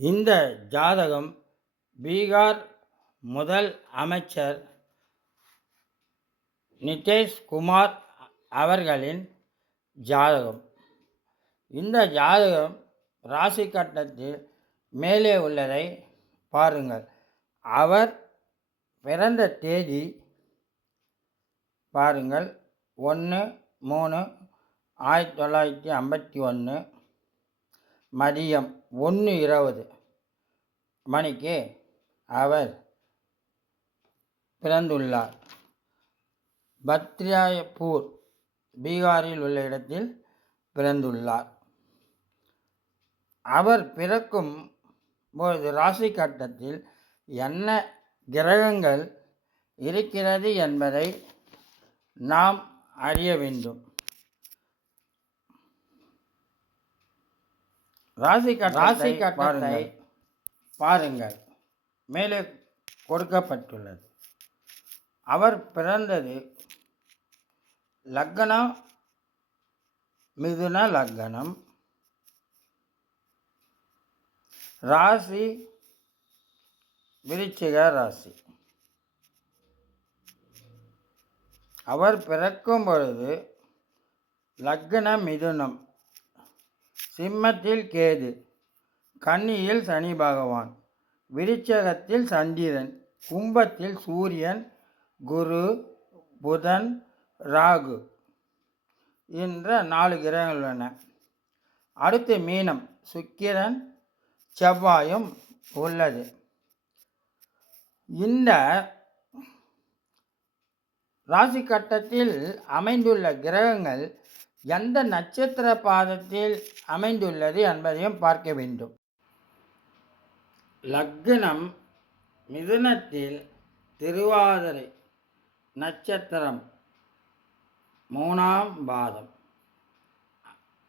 இந்த ஜாதகம் பீகார் முதல் அமைச்சர் நிதேஷ்குமார் அவர்களின் ஜாதகம். இந்த ஜாதகம் ராசி கட்டத்தில் மேலே உள்ளதை பாருங்கள். அவர் பிறந்த தேதி பாருங்கள். ஒன்று மூணு ஆயிரத்தி தொள்ளாயிரத்தி ஐம்பத்தி ஒன்று. மதியம் ஒன்று இருபது மணிக்கு அவர் பிறந்துள்ளார். பத்ரியாயப்பூர் பீகாரில் உள்ள இடத்தில் பிறந்துள்ளார். அவர் பிறக்கும் பொழுது ராசி கட்டத்தில் என்ன கிரகங்கள் இருக்கிறது என்பதை நாம் அறிய வேண்டும். ராசி ராசி கட்டத்தை பாருங்கள். மேலே கொடுக்கப்பட்டுள்ளது. அவர் பிறந்தது லக்னம் மிதுன லக்னம். ராசி விருச்சிக ராசி. அவர் பிறக்கும் பொழுது லக்ன மிதுனம். சிம்மத்தில் கேது. கன்னியில் சனி பகவான். விருச்சகத்தில் சந்திரன். கும்பத்தில் சூரியன். குரு புதன் ராகு என்ற நாலு கிரகங்கள் உள்ளன. அடுத்து மீனம். சுக்கிரன் செவ்வாயும் உள்ளது. இந்த ராசி கட்டத்தில் அமைந்துள்ள கிரகங்கள் எந்த நட்சத்திர பாதத்தில் அமைந்துள்ளது என்பதையும் பார்க்க வேண்டும். லக்னம் மிதுனத்தில் திருவாதிரை நட்சத்திரம் மூணாம் பாதம்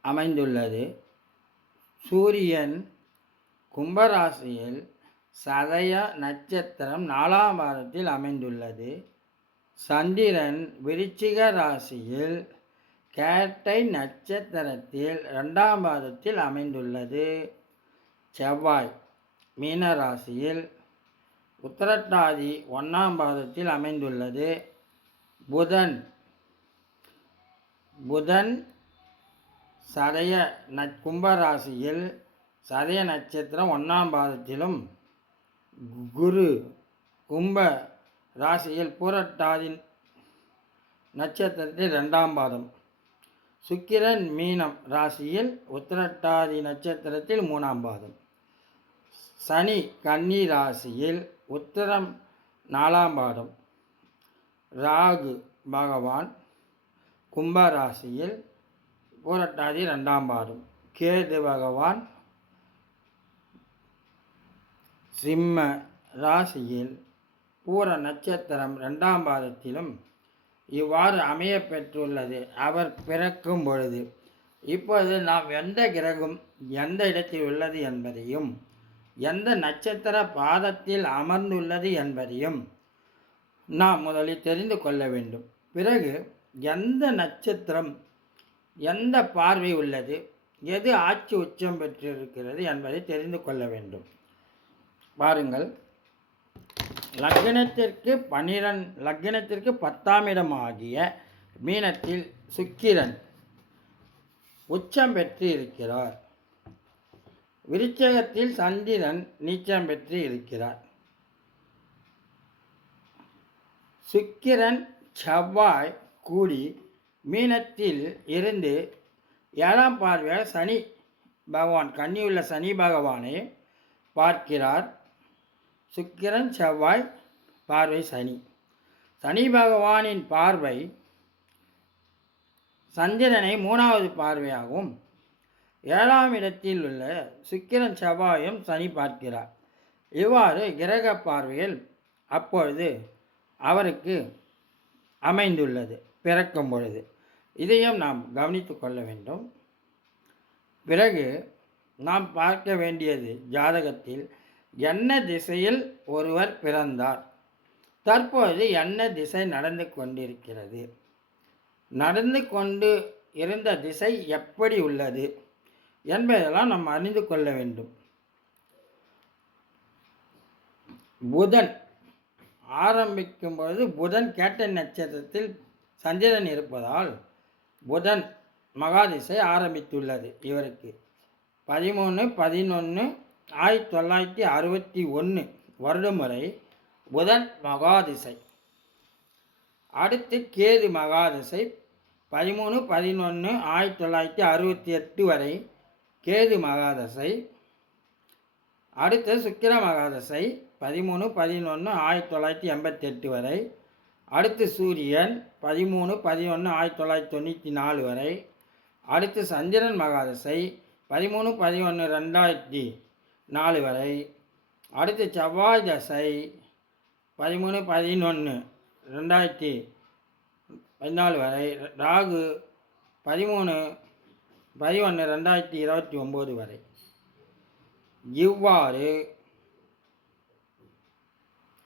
அமைந்துள்ளது. சூரியன் கும்பராசியில் சதய நட்சத்திரம் நாலாம் பாதத்தில் அமைந்துள்ளது. சந்திரன் விருச்சிக ராசியில் கேட்டை நட்சத்திரத்தில் ரெண்டாம் பாதத்தில் அமைந்துள்ளது. செவ்வாய் மீன ராசியில் உத்தரட்டாதி ஒன்றாம் பாதத்தில் அமைந்துள்ளது. புதன் புதன் சதய ந கும்பராசியில் சதய நட்சத்திரம் ஒன்றாம் பாதத்திலும் குரு கும்ப ராசியில் பூரட்டாதி நட்சத்திரத்தில் ரெண்டாம் பாதம். சுக்கிரன் மீனம் ராசியில் உத்திரட்டாதி நட்சத்திரத்தில் மூணாம் பாதம். சனி கன்னி ராசியில் உத்திரம் நாலாம் பாதம். ராகு பகவான் கும்ப ராசியில் பூரட்டாதி ரெண்டாம் பாதம். கேது பகவான் சிம்ம ராசியில் பூர நட்சத்திரம் ரெண்டாம் பாதத்திலும் இவ்வாறு அமைய பெற்றுள்ளது அவர் பிறக்கும் பொழுது இப்போது நாம் எந்த கிரகம் எந்த இடத்தில் உள்ளது என்பதையும் எந்த நட்சத்திர பாதத்தில் அமர்ந்துள்ளது என்பதையும் நாம் முதலில் தெரிந்து கொள்ள வேண்டும். பிறகு எந்த நட்சத்திரம் எந்த பார்வை உள்ளது எது ஆட்சி உச்சம் பெற்றிருக்கிறது என்பதை தெரிந்து கொள்ள வேண்டும். பாருங்கள். லக்னத்திற்கு பன்னிரன் லக்னத்திற்கு பத்தாம் இடம் ஆகிய மீனத்தில் சுக்கிரன் உச்சம் பெற்று இருக்கிறார் விருச்சகத்தில் சந்திரன் நீச்சம் பெற்று இருக்கிறார் சுக்கிரன் செவ்வாய் கூடி மீனத்தில் இருந்து ஏழாம் பார்வையாக சனி பகவான் கன்னியுள்ள சனி பகவானை பார்க்கிறார். சுக்கிரன் செவ்வாய் பார்வை சனி. சனி பகவானின் பார்வை சந்திரனை மூணாவது பார்வையாகும். ஏழாம் இடத்தில் உள்ள சுக்கிரன் செவ்வாயும் சனி பார்க்கிறார். இவ்வாறு கிரக பார்வையில் அப்பொழுது அவருக்கு அமைந்துள்ளது பிறக்கும் பொழுது. இதையும் நாம் கவனித்து கொள்ள வேண்டும். பிறகு நாம் பார்க்க வேண்டியது ஜாதகத்தில் என்ன திசையில் ஒருவர் பிறந்தார்? தற்போது என்ன திசை நடந்து கொண்டிருக்கிறது? நடந்து கொண்டு இருந்த திசை எப்படி உள்ளது? என்பதெல்லாம் நாம் அறிந்து கொள்ள வேண்டும். புதன். ஆரம்பிக்கும் பொழுது புதன் கேட்ட நட்சத்திரத்தில் சந்திரன் இருப்பதால் புதன் மகாதிசை ஆரம்பித்துள்ளது இவருக்கு. பதிமூணு பதினொன்று ஆயிரத்தி தொள்ளாயிரத்தி அறுபத்தி ஒன்று வருடம் வரை புதன் மகாதிசை. அடுத்து கேது மகாதிசை. பதிமூணு பதினொன்று ஆயிரத்தி தொள்ளாயிரத்தி அறுபத்தி எட்டு வரை கேது மகாதசை. அடுத்து சுக்கிர மகாதசை. பதிமூணு பதினொன்று ஆயிரத்தி தொள்ளாயிரத்தி எண்பத்தி எட்டு வரை. அடுத்து சூரியன். பதிமூணு பதினொன்று ஆயிரத்தி தொள்ளாயிரத்தி தொண்ணூற்றி நாலு வரை. அடுத்து சந்திரன் மகாதசை. பதிமூணு பதினொன்று ரெண்டாயிரத்தி நாலு வரை. அடுத்து செவ்வாய் தசை பதிமூணு பதினொன்று ரெண்டாயிரத்தி பதினாலு வரை. ராகு பதிமூணு பதினொன்று ரெண்டாயிரத்தி இருபத்தி ஒம்பது வரை. இவ்வாறு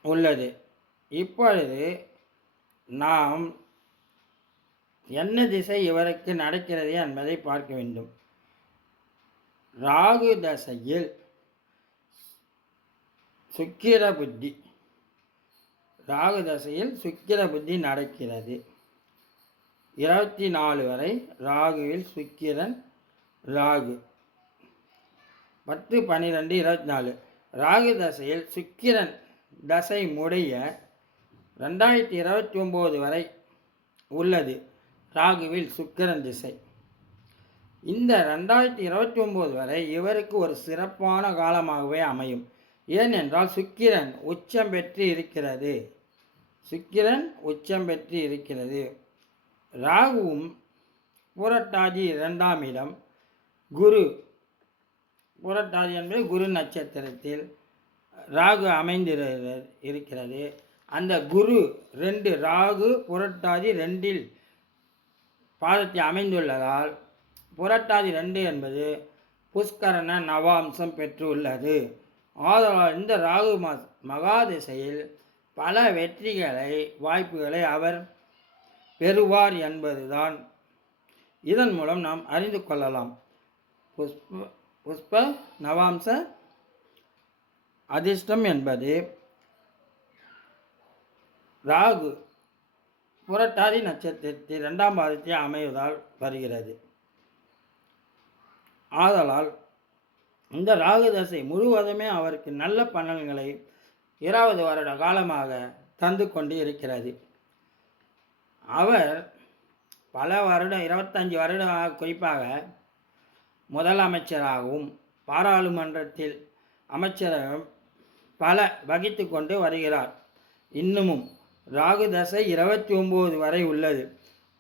உள்ளது. இப்பொழுது நாம் என்ன திசை இவருக்கு நடக்கிறது என்பதை பார்க்க வேண்டும். ராகு தசையில் சுக்கிர புத்தி. ராகு தசையில் சுக்கிர புத்தி நடக்கிறது. இருபத்தி நாலு வரை ராகுவில் சுக்கிரன் ராகு. பத்து பன்னிரெண்டு இருபத்தி நாலு ராகு தசையில் சுக்கிரன் தசை முடிய ரெண்டாயிரத்தி இருபத்தி ஒம்பது வரை உள்ளது. ராகுவில் சுக்கிரன் திசை. இந்த ரெண்டாயிரத்தி இருபத்தி ஒம்பது வரை இவருக்கு ஒரு சிறப்பான காலமாகவே அமையும். ஏனென்றால் சுக்கிரன் உச்சம் பெற்று இருக்கிறது. சுக்கிரன் உச்சம் பெற்று இருக்கிறது. ராகுவும் புரட்டாதி இரண்டாம் இடம். குரு புரட்டாதி என்பது குரு நட்சத்திரத்தில் ராகு அமைந்திரு இருக்கிறது. அந்த குரு ரெண்டு ராகு புரட்டாதி ரெண்டில் பாதத்தை அமைந்துள்ளதால் புரட்டாதி ரெண்டு என்பது புஷ்கரண நவாம்சம் பெற்றுள்ளது. ஆதலால் இந்த ராகு ம மகாதிசையில் பல வெற்றிகளை வாய்ப்புகளை அவர் பெறுவார் என்பதுதான். இதன் மூலம் நாம் அறிந்து கொள்ளலாம். புஷ்ப புஷ்ப நவாம்ச அதிர்ஷ்டம் என்பது ராகு புரட்டாதி நட்சத்திரத்தில் இரண்டாம் பாதத்தில் அமைவதால் வருகிறது. ஆதலால் இந்த ராகு தசை முழுவதுமே அவருக்கு நல்ல பலன்களை இருபது வருட காலமாக தந்து கொண்டு இருக்கிறது அவர் பல வருடம் இருபத்தஞ்சி வருடம் குறிப்பாக முதலமைச்சராகவும் பாராளுமன்றத்தில் அமைச்சராகவும் பல வகித்து கொண்டு வருகிறார். இன்னமும் ராகு தசை இருபத்தி ஒம்பது வரை உள்ளது.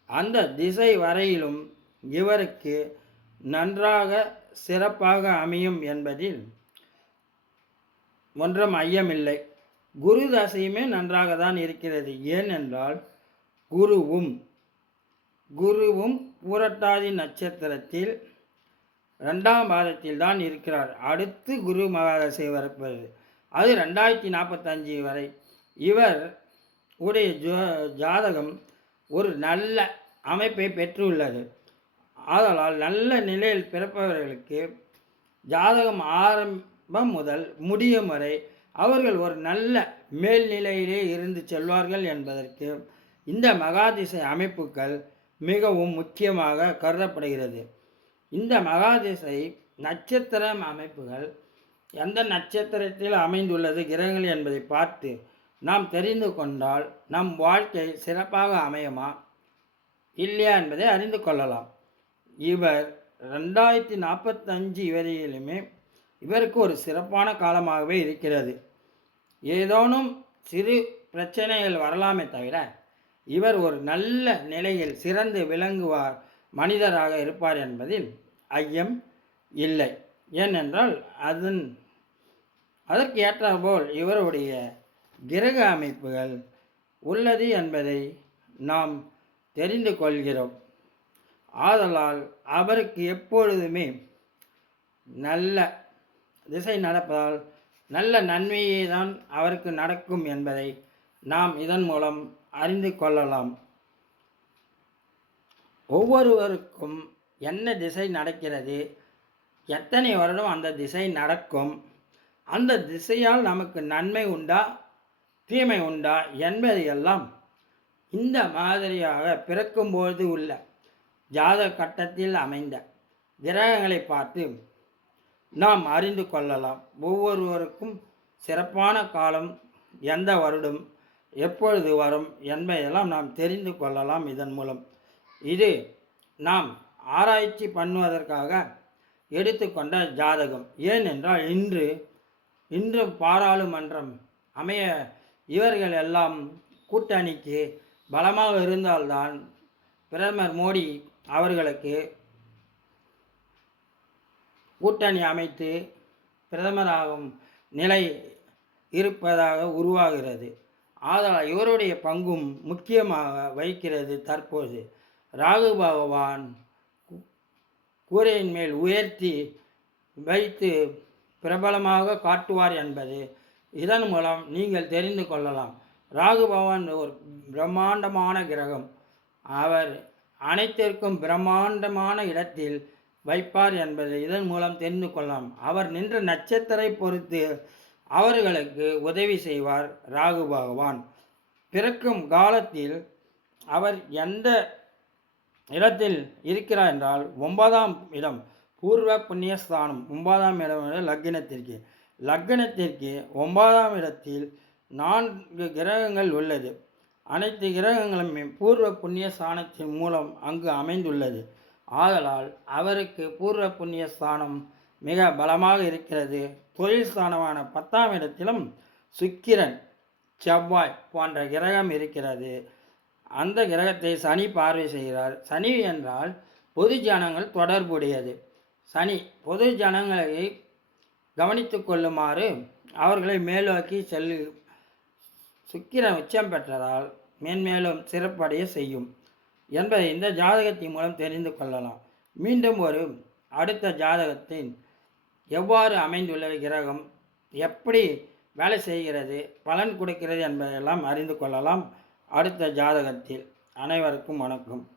அந்த திசை வரையிலும் இவருக்கு நன்றாக சிறப்பாக அமையும் என்பதில் ஒன்றும் ஐயமில்லை. குரு தசையுமே நன்றாக தான் இருக்கிறது. ஏனென்றால் குருவும் குருவும் பூரட்டாதி நட்சத்திரத்தில் ரெண்டாம் பாதத்தில் தான் இருக்கிறார். அடுத்து குரு மகாதசை வரப்பது அது ரெண்டாயிரத்தி நாற்பத்தஞ்சு வரை. இவர் உடைய ஜோ ஜாதகம் ஒரு நல்ல அமைப்பை பெற்றுள்ளது. ஆதலால் நல்ல நிலையில் பிறப்பவர்களுக்கு ஜாதகம் ஆரம்பம் முதல் முடியும் வரை அவர்கள் ஒரு நல்ல மேல்நிலையிலே இருந்து செல்வார்கள் என்பதற்கு இந்த மகாதிசை அமைப்புகள் மிகவும் முக்கியமாக கருதப்படுகிறது. இந்த மகாதிசை நட்சத்திரம் அமைப்புகள் எந்த நட்சத்திரத்தில் அமைந்துள்ளது கிரகங்கள் என்பதை பார்த்து நாம் தெரிந்து கொண்டால் நம் வாழ்க்கை சிறப்பாக அமையுமா? இல்லையா என்பதை அறிந்து கொள்ளலாம். இவர் ரெண்டாயிரத்தி நாற்பத்தஞ்சு வரையிலுமே இவருக்கு ஒரு சிறப்பான காலமாகவே இருக்கிறது. ஏதோனும் சிறு பிரச்சனைகள் வரலாமே தவிர இவர் ஒரு நல்ல நிலையில் சிறந்து விளங்குவார் மனிதராக இருப்பார் என்பதில் ஐயம் இல்லை. ஏனென்றால் அதன் அதற்கு ஏற்றாற்போல் இவருடைய கிரக அமைப்புகள் உள்ளது என்பதை நாம் தெரிந்து கொள்கிறோம். ஆதலால் அவருக்கு எப்பொழுதுமே நல்ல திசை நடப்பதால் நல்ல நன்மையே தான் அவருக்கு நடக்கும் என்பதை நாம் இதன் மூலம் அறிந்து கொள்ளலாம். ஒவ்வொருவருக்கும் என்ன திசை நடக்கிறது? எத்தனை வருடம் அந்த திசை நடக்கும்? அந்த திசையால் நமக்கு நன்மை உண்டா? தீமை உண்டா? என்பதையெல்லாம் இந்த மாதிரியாக பிறக்கும்போது உள்ள ஜாதக கட்டத்தில் அமைந்த கிரகங்களை பார்த்து நாம் அறிந்து கொள்ளலாம். ஒவ்வொருவருக்கும் சிறப்பான காலம் எந்த வருடம் எப்பொழுது வரும் என்பதையெல்லாம் நாம் தெரிந்து கொள்ளலாம் இதன் மூலம். இது நாம் ஆராய்ச்சி பண்ணுவதற்காக எடுத்துக்கொண்ட ஜாதகம். ஏனென்றால் இன்று இன்று பாராளுமன்றம் அமைய இவர்கள் எல்லாம் கூட்டணிக்கு பலமாக இருந்தால்தான் பிரதமர் மோடி அவர்களுக்கு கூட்டணி அமைத்து பிரதமராகும் நிலை இருப்பதாக உருவாகிறது. ஆதலால் இவருடைய பங்கும் முக்கியமாக வகிக்கிறது தற்போது. ராகு பகவான் கூரையின் மேல் உயர்த்தி வைத்து பிரபலமாக காட்டுவார் என்பது இதன் மூலம் நீங்கள் தெரிந்து கொள்ளலாம். ராகு பகவான் ஒரு பிரம்மாண்டமான கிரகம். அவர் அனைத்திற்கும் பிரம்மாண்டமான இடத்தில் வைப்பார் என்பதை இதன் மூலம் தெரிந்து கொள்ளலாம். அவர் நின்ற நட்சத்திரை பொறுத்து அவர்களுக்கு உதவி செய்வார் ராகு பகவான். பிறக்கும் காலத்தில் அவர் எந்த இடத்தில் இருக்கிறார் என்றால் ஒன்பதாம் இடம் பூர்வ புண்ணியஸ்தானம். ஒன்பதாம் இடம் லக்னத்திற்கு. லக்னத்திற்கு ஒன்பதாம் இடத்தில் நான்கு கிரகங்கள் உள்ளது. அனைத்து கிரகங்களும் பூர்வ புண்ணிய ஸ்தானத்தின் மூலம் அங்கு அமைந்துள்ளது. ஆதலால் அவருக்கு பூர்வ புண்ணிய ஸ்தானம் மிக பலமாக இருக்கிறது. தொழில் ஸ்தானமான பத்தாம் இடத்திலும் சுக்கிரன் செவ்வாய் போன்ற கிரகம் இருக்கிறது. அந்த கிரகத்தை சனி பார்வை செய்கிறார். சனி என்றால் பொது ஜனங்கள் தொடர்புடையது. சனி பொது ஜனங்களை கவனித்து கொள்ளுமாறு அவர்களை மேலோக்கி செல்லு சுக்கிரன் உச்சம் பெற்றதால் மேன்மேலும் சிறப்படைய செய்யும் என்பதை இந்த ஜாதகத்தின் மூலம் தெரிந்து கொள்ளலாம். மீண்டும் ஒரு அடுத்த ஜாதகத்தின் எவ்வாறு அமைந்துள்ள கிரகம் எப்படி வேலை செய்கிறது பலன் கொடுக்கிறது என்பதையெல்லாம் அறிந்து கொள்ளலாம். அடுத்த ஜாதகத்தில் அனைவருக்கும் வணக்கம்.